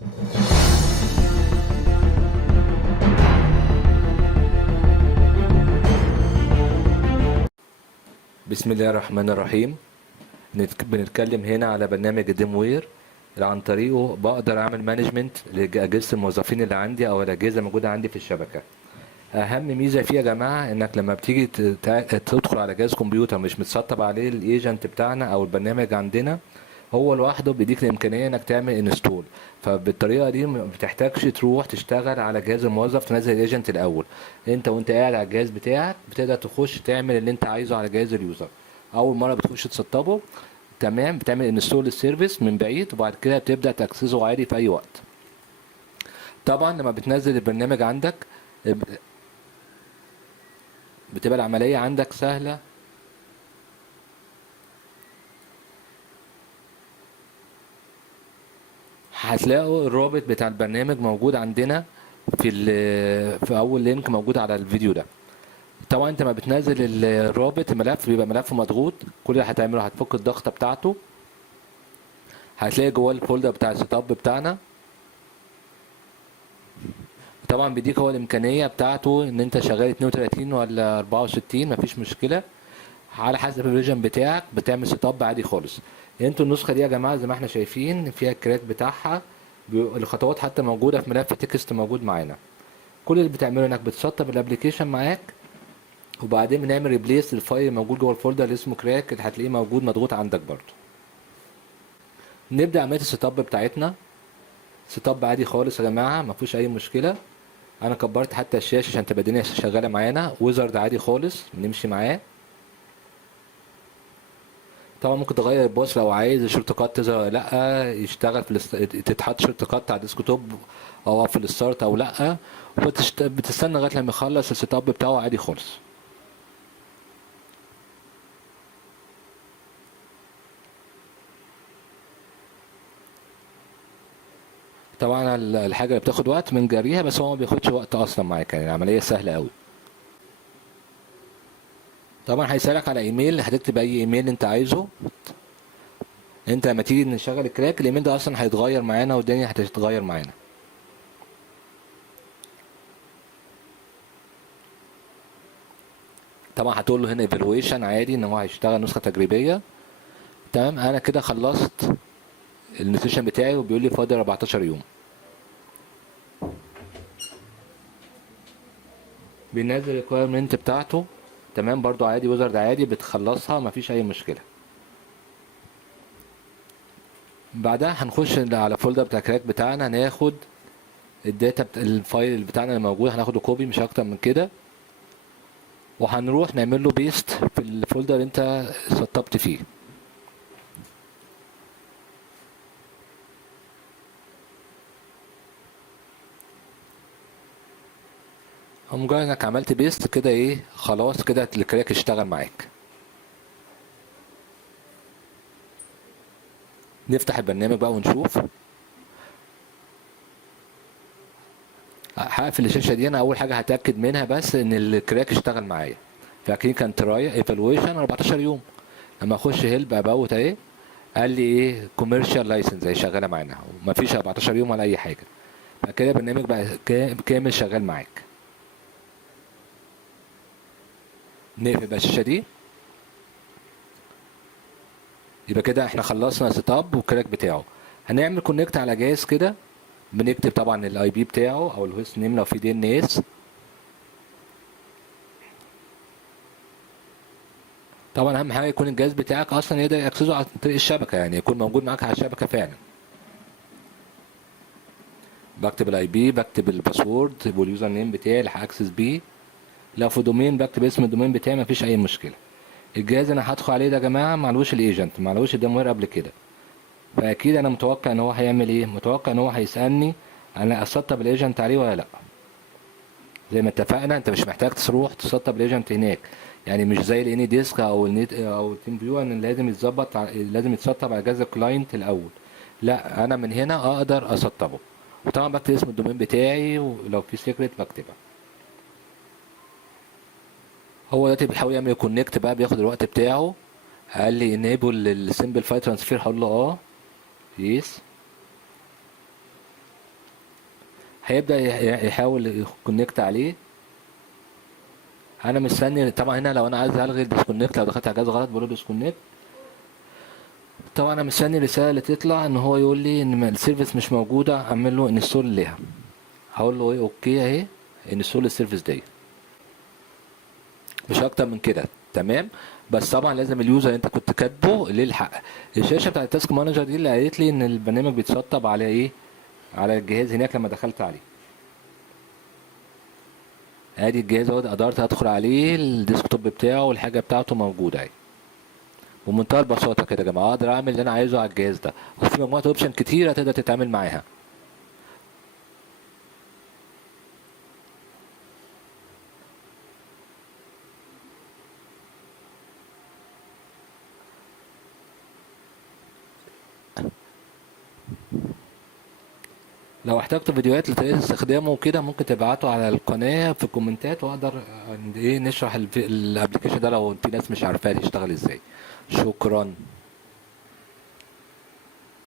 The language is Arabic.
بسم الله الرحمن الرحيم. بنتكلم هنا على برنامج الديم وير اللي عن طريقه بقدر اعمل مانجمنت لاجهزه الموظفين اللي عندي او الاجهزه الموجوده عندي في الشبكه. اهم ميزه فيه يا جماعه انك لما بتيجي تدخل على جهاز كمبيوتر مش متسطب عليه الايجنت بتاعنا او البرنامج عندنا، هو لوحده بيديك الامكانيه انك تعمل انستول. فبالطريقه دي ما بتحتاجش تروح تشتغل على جهاز الموظف تنزل الايجنت الاول. انت وانت قاعد على الجهاز بتاعك بتقدر تخش تعمل اللي انت عايزه على جهاز اليوزر. اول مره بتخش تسطبه تمام، بتعمل انستول السيرفيس من بعيد وبعد كده بتبدا تاكسسه عادي في اي وقت. طبعا لما بتنزل البرنامج عندك بتبقى العمليه عندك سهله. هتلاقوا الرابط بتاع البرنامج موجود عندنا في اول لينك موجود على الفيديو ده. طبعا انت ما بتنزل الرابط الملف بيبقى ملف مضغوط، كل اللي هتعمله هتفك الضغطه بتاعته، هتلاقي جواه الفولدر بتاع السيت اب بتاعنا. طبعا بيديك هو الامكانيه بتاعته ان انت شغال 32 ولا 64، مفيش مشكله، على حسب الفيرجن بتاعك بتعمل سيت اب عادي خالص. انتوا النسخه دي يا جماعه زي ما احنا شايفين فيها الكراك بتاعها، الخطوات حتى موجوده في ملف تكست موجود معانا. كل اللي بتعمله انك بتسطب الابلكيشن معاك وبعدين بنعمل ريبليس للفايل الموجود جوه الفولدر اللي اسمه كراك اللي هتلاقيه موجود مضغوط عندك برضه. نبدا عمليه السيت اب بتاعتنا. سيت اب عادي خالص يا جماعه، ما فيهوش اي مشكله. انا كبرت حتى الشاشه عشان تبقى الدنيا شغاله معانا. ويزرد عادي خالص بنمشي معاه. طبعا ممكن تغير الباص لو عايز الشورت كات تظهر ولا لا، يشتغل تتحط شورت كات على الديسك توب او في الستارت او لا، بتستنى لغايه لما يخلص السيت اب بتاعه عادي خالص. طبعا الحاجه اللي بتاخد وقت من جريها، بس هو ما بياخدش وقت اصلا معاك، يعني العمليه سهله قوي. طبعا هيسالك على ايميل، هتكتب اي ايميل انت عايزه. انت لما تيجي نشغل الكراك الايميل ده اصلا هيتغير معانا والدنيا هتتغير معانا. طبعا هتقول له هنا ايفالويشن عادي ان هو هيشتغل نسخه تجريبيه. تمام، انا كده خلصت النوتيشن بتاعي وبيقول لي فاضل 14 يوم. بينزل الريكويرمنت بتاعته. تمام، برضو عادي ويزرد عادي بتخلصها مفيش اي مشكله. بعدها هنخش على فولدر بتاع كراك بتاعنا، ناخد الداتا الفايل بتاعنا اللي موجود هناخده كوبي مش اكتر من كده، وهنروح نعمل له بيست في الفولدر اللي انت سطبت فيه. مجرد انك عملت بيست كده ايه، خلاص كده الكراك اشتغل معاك. نفتح البرنامج بقى ونشوف. هقفل الشاشه دي. انا اول حاجه هتاكد منها بس ان الكراك اشتغل معايا. فاكرين كان تراي ايفالويشن 14 يوم. لما اخش هيلب اباوت اهي، قال لي ايه كوميرشال لايسنس زي شغاله معانا، ومفيش 14 يوم ولا اي حاجه. فكده البرنامج بقى كامل شغال معاك. نقفل بقى الشاشه دي. يبقى كده احنا خلصنا سيت اب والكراك بتاعه. هنعمل كونكت على جهاز كده. بنكتب طبعا الاي بي بتاعه او الهوست نيم لو في دي ان اس. طبعا اهم حاجه يكون الجهاز بتاعك اصلا يقدر ياكسسه عن طريق الشبكه، يعني يكون موجود معاك على الشبكه فعلا. بكتب الاي بي، بكتب الباسورد واليوزر نيم بتاعي اللي هاكسس بيه. لو في دومين بكتب اسم الدومين بتاعي، مفيش اي مشكله. الجهاز انا هدخل عليه ده يا جماعه معلوش الايجنت، معلوش الديم وير قبل كده. فاكيد انا متوقع ان هو هيعمل ايه، متوقع ان هو هيسالني انا اسطب الايجنت عليه ولا لا. زي ما اتفقنا انت مش محتاج تروح تسطب الايجنت هناك، يعني مش زي الاني ديسك او النت او التيم فيو ان لازم يتظبط لازم يتسطب على جهاز الكلاينت الاول. لا، انا من هنا اقدر اسطبه. وطبعا بكتب اسم الدومين بتاعي ولو في سيكريت بكتبها. هو دلوقتي بيحاول يعمل كونكت بقى، بياخد الوقت بتاعه. قال لي انيبل السمبل فايل ترانسفير، هقول له اه يس. هيبدأ يحاول يكونكت عليه. انا مستني طبعا هنا لو انا عايز الغي الديسكونكت، لو دخلت على جهاز غلط بقول له ديسكونكت. طبعا انا مستني الرساله اللي تطلع ان هو يقول لي ان السيرفيس مش موجوده، اعمل له انستول ليها. هقول له ايه، اوكي اهي انستول السيرفيس دي، مش اكتر من كده. تمام. بس طبعا لازم اليوزر اللي انت كنت كاتبه اللي يلحق. الشاشه بتاعت التاسك مانجر دي اللي قالت لي ان البرنامج بيتسطب على ايه، على الجهاز هناك لما دخلت عليه. ادي الجهاز اهو، قدرت ادخل عليه الديسكتوب بتاعه والحاجه بتاعته موجوده اهي. بمنتهى البساطه كده يا جماعه اقدر اعمل اللي انا عايزه على الجهاز ده، وفي مجموعه اوبشن كتيره تقدر تتعامل معاها. لو احتجتوا فيديوهات لطريقه استخدامه وكده ممكن تبعتوا على القناه في الكومنتات، واقدر ايه نشرح الابلكيشن ده لو في ناس مش عارفاه يشتغل ازاي. شكرا.